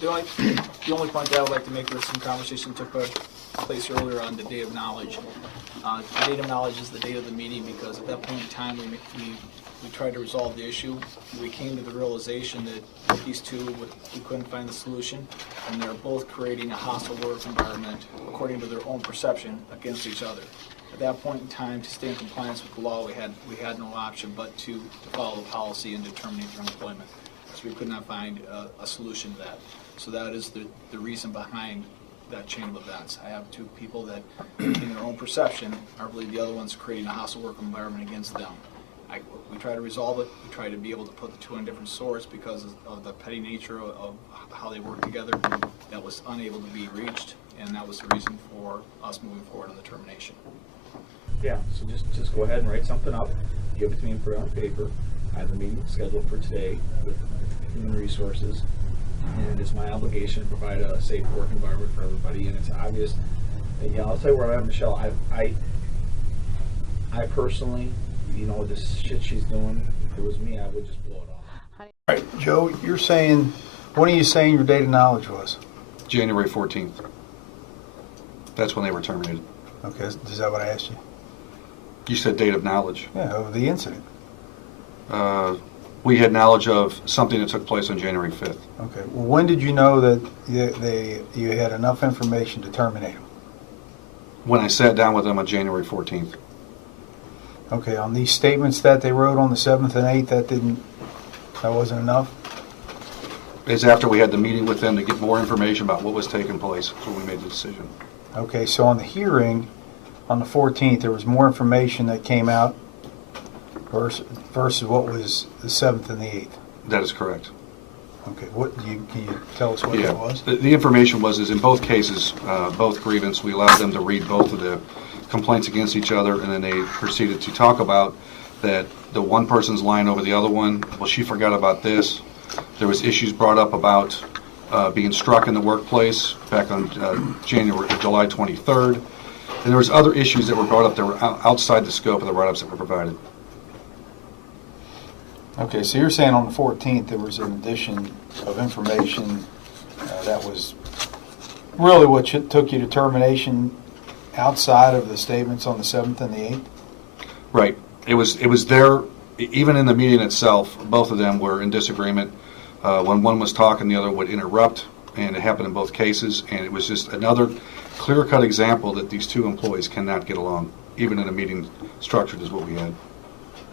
The only point that I would like to make was some conversation took place earlier on the date of knowledge. The date of knowledge is the date of the meeting because at that point in time we tried to resolve the issue. We came to the realization that these two, we couldn't find the solution, and they're both creating a hostile work environment according to their own perception against each other. At that point in time, to stay in compliance with the law, we had no option but to follow the policy and to terminate their employment. So we could not find a solution to that. So that is the reason behind that chain of events. I have two people that, in their own perception, I believe the other one's creating a hostile work environment against them. We try to resolve it. We try to be able to put the two on a different source because of the petty nature of how they work together. That was unable to be reached, and that was the reason for us moving forward on the termination. Yeah, so just go ahead and write something up, give it to me and put it on paper. I have a meeting scheduled for today with Human Resources, and it's my obligation to provide a safe work environment for everybody, and it's obvious. And yeah, I'll tell you where I'm at, Michelle. I personally, this shit she's doing, if it was me, I would just blow it off. All right, Joe, you're saying, what are you saying your date of knowledge was? January 14th. That's when they were terminated. Okay, is that what I asked you? You said date of knowledge. Yeah, of the incident. We had knowledge of something that took place on January 5th. Okay, well, when did you know that you had enough information to terminate them? When I sat down with them on January 14th. Okay, on these statements that they wrote on the 7th and 8th, that wasn't enough? It's after we had the meeting with them to get more information about what was taking place when we made the decision. Okay, so on the hearing, on the 14th, there was more information that came out versus what was the 7th and the 8th. That is correct. Okay, can you tell us what that was? The information was in both cases, both grievance, we allowed them to read both of the complaints against each other, and then they proceeded to talk about that the one person's lying over the other one. Well, she forgot about this. There was issues brought up about being struck in the workplace back on July 23rd. And there was other issues that were brought up that were outside the scope of the write-ups that were provided. Okay, so you're saying on the 14th there was an addition of information that was really what took you to termination outside of the statements on the 7th and the 8th? Right. It was there, even in the meeting itself, both of them were in disagreement. When one was talking, the other would interrupt, and it happened in both cases, and it was just another clear-cut example that these two employees cannot get along, even in a meeting structured as what we had.